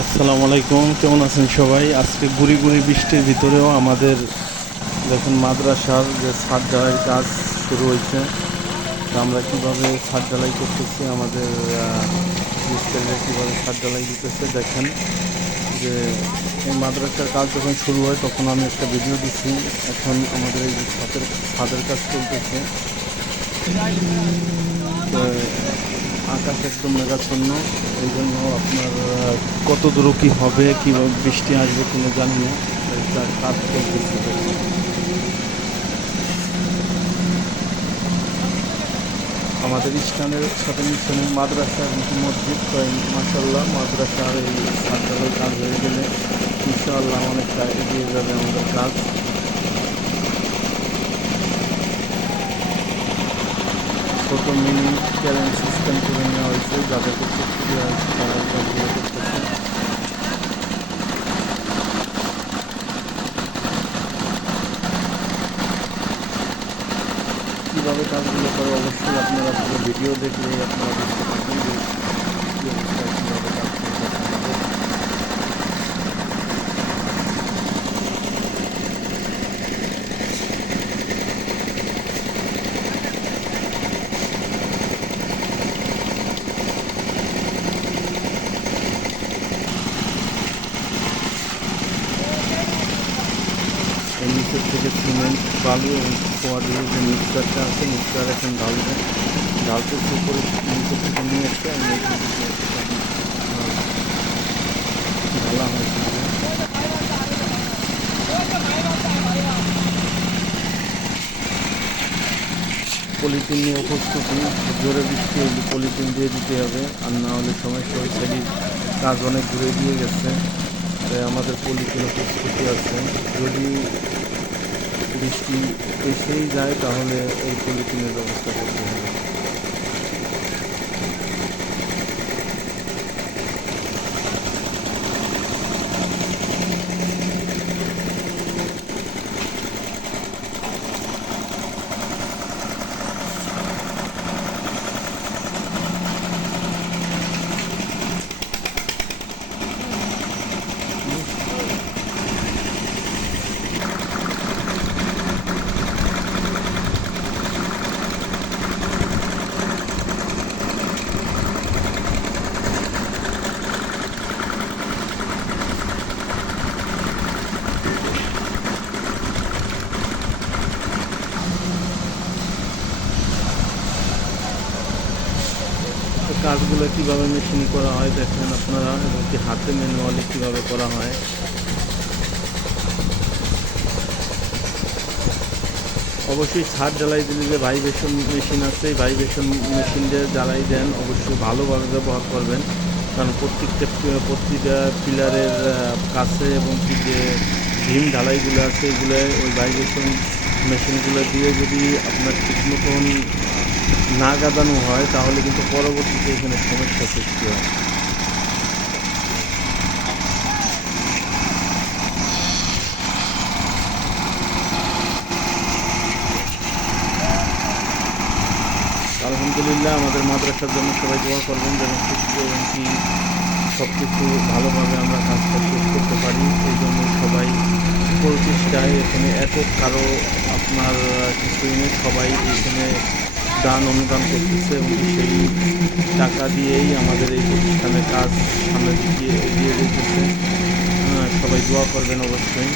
আসসালামু আলাইকুম, কেমন আছেন সবাই? আজকে গুড়ি গুড়ি বৃষ্টির ভিতরেও আমাদের দেখুন মাদ্রাসার যে ছাদ ঢালাইয়ের কাজ শুরু হয়েছে। তো আমরা কীভাবে ছাদ ঢালাই করতেছি, আমাদের মিস্ত্রিরা কীভাবে ছাদ ঢালাই দিতেছে দেখেন। যে এই মাদ্রাসার কাজ যখন শুরু হয় তখন আমি একটা ভিডিও দিচ্ছি। এখন আমাদের এই যে ছাদের কাজ চলতেছে। তো আকাশ একদম মেঘাচ্ছন্ন, এই জন্য আপনার কত দূর কী হবে, কীভাবে বৃষ্টি আসবে কোনো জানি না। তার কাজ চলতেছে। আমাদের স্থানের সাথে মিশনের মাদ্রাসার মসজিদ, তো মাসাল্লাহ মাদ্রাসার এই ছাত্রালয়ের কাজ হয়ে গেলে ইনশাআল্লাহ অনেকটা এগিয়ে যাবে আমাদের কাজ। ছোট মিনি ক্যারেন সিস্টেম করে নেওয়া হয়েছে, যাদেরকে চুক্তি দেওয়া হয়েছে তারা এই কাজগুলো করতেছে। কীভাবে কাজগুলো করে অবশ্যই আপনারা পুরো ভিডিও দেখলেই আপনারা বুঝতে পারবেন যে কী অবস্থায় কীভাবে কাজ করতেছে আমাদের। এই নিচের থেকে সিমেন্ট, বালু এবং খোয়া দিয়ে যে মিক্সচারটা আছে, মিক্সচার এখন ঢালতে উপরে নিচের থেকে নিয়ে এসছে ঢালা হয়েছে। পলিথিন নিয়ে প্রস্তুতি, জোরে বৃষ্টি হলে পলিথিন দিয়ে দিতে হবে, আর না হলে সমস্যা হয়েছে। কাজ অনেক ঘুরে দিয়ে গেছে, তাই আমাদের পলিথিনের প্রস্তুতি আছে। যদি বৃষ্টি এসেই যায় তাহলে এই পলিথিনের ব্যবস্থা করতে হবে। তো কাজগুলো কীভাবে মেশিনে করা হয় দেখেন আপনারা, এবং কি হাতে ম্যানুয়ালি কীভাবে করা হয়। অবশ্যই ছাদ জ্বালাই দিলে যে ভাইব্রেশন মেশিন আছে, এই ভাইব্রেশন মেশিন দিয়ে জ্বালাই দেন, অবশ্যই ভালোভাবে ব্যবহার করবেন। কারণ প্রতিটা পিলারের কাছে এবং কি যে ভীম ঢালাইগুলো আছে এগুলো ওই ভাইব্রেশন মেশিনগুলো দিয়ে যদি আপনার ঠিক মতন না গাদানো হয় তাহলে কিন্তু পরবর্তীতে এখানে সমস্যা সৃষ্টি হয়। আলহামদুলিল্লাহ আমাদের মাদ্রাসার জন্য সবাই দোয়া করবেন যেন সুস্থ এবং কি সব কিছু ভালোভাবে আমরা কাজটা শেষ করতে পারি। এই জন্য সবাই প্রচেষ্টায়, এখানে একক কারো আপনার কিছু নেই, সবাই এখানে দান অনুদান করতেছে এবং সেই টাকা দিয়েই আমাদের এই প্রতিষ্ঠানের কাজ সামনের দিকে এগিয়ে যেতেছে। সবাই দোয়া করবেন অবশ্যই।